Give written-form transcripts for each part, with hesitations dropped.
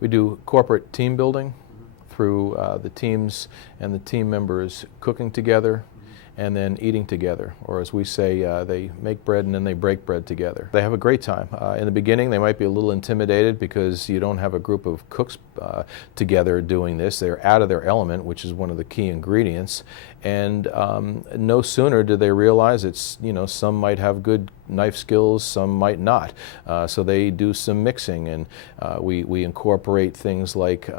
We do corporate team building through the teams and the team members cooking together and then eating together, or as we say, they make bread and then they break bread together. They have a great time. In the beginning, they might be a little intimidated because you don't have a group of cooks together doing this. They're out of their element, which is one of the key ingredients. And no sooner do they realize it's, some might have good knife skills, some might not. So they do some mixing, and we incorporate things like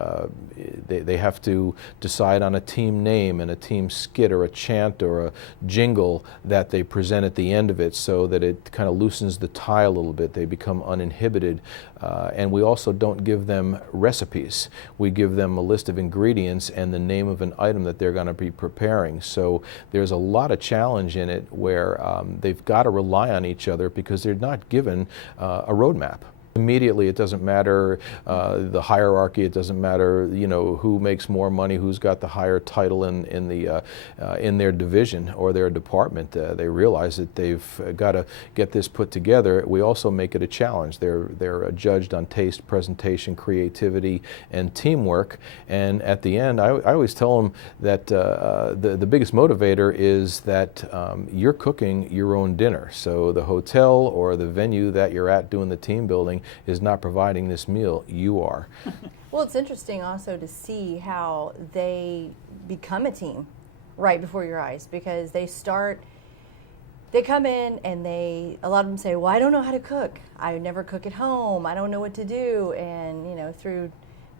they have to decide on a team name and a team skit or a chant or a jingle that they present at the end of it, so that it kind of loosens the tie a little bit. They become uninhibited. And we also don't give them recipes. We give them a list of ingredients and the name of an item that they're going to be preparing. So there's a lot of challenge in it where they've got to rely on each other because they're not given a roadmap. Immediately, it doesn't matter the hierarchy. It doesn't matter, who makes more money, who's got the higher title in their division or their department. They realize that they've got to get this put together. We also make it a challenge. They're judged on taste, presentation, creativity, and teamwork. And at the end, I always tell them that the biggest motivator is that you're cooking your own dinner. So the hotel or the venue that you're at doing the team building is not providing this meal, you are. Well, it's interesting also to see how they become a team right before your eyes, because they come in and a lot of them say, well, I don't know how to cook. I never cook at home. I don't know what to do. And, through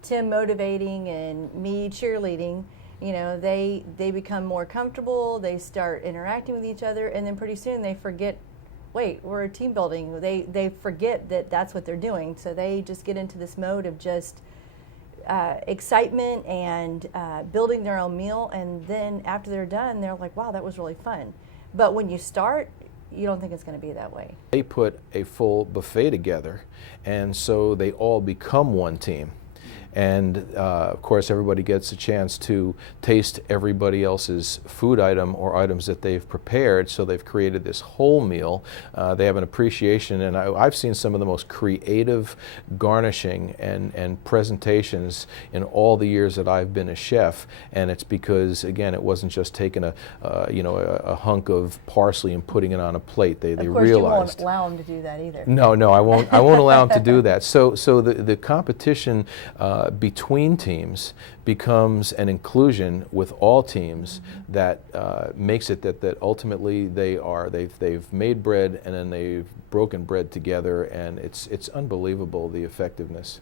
Tim motivating and me cheerleading, they become more comfortable. They start interacting with each other, and then pretty soon they forget, wait, we're a team building. They forget that that's what they're doing. So they just get into this mode of just excitement and building their own meal. And then after they're done, they're like, wow, that was really fun. But when you start, you don't think it's going to be that way. They put a full buffet together, and so they all become one team. And of course, everybody gets a chance to taste everybody else's food item or items that they've prepared, so they've created this whole meal. They have an appreciation, and I've seen some of the most creative garnishing and presentations in all the years that I've been a chef. And it's because, again, it wasn't just taking a hunk of parsley and putting it on a plate. They realized. Of course, you won't allow them to do that either. No, I won't. I won't allow them to do that. So the competition between teams becomes an inclusion with all teams that makes it that ultimately they've made bread and then they've broken bread together, and it's unbelievable, the effectiveness.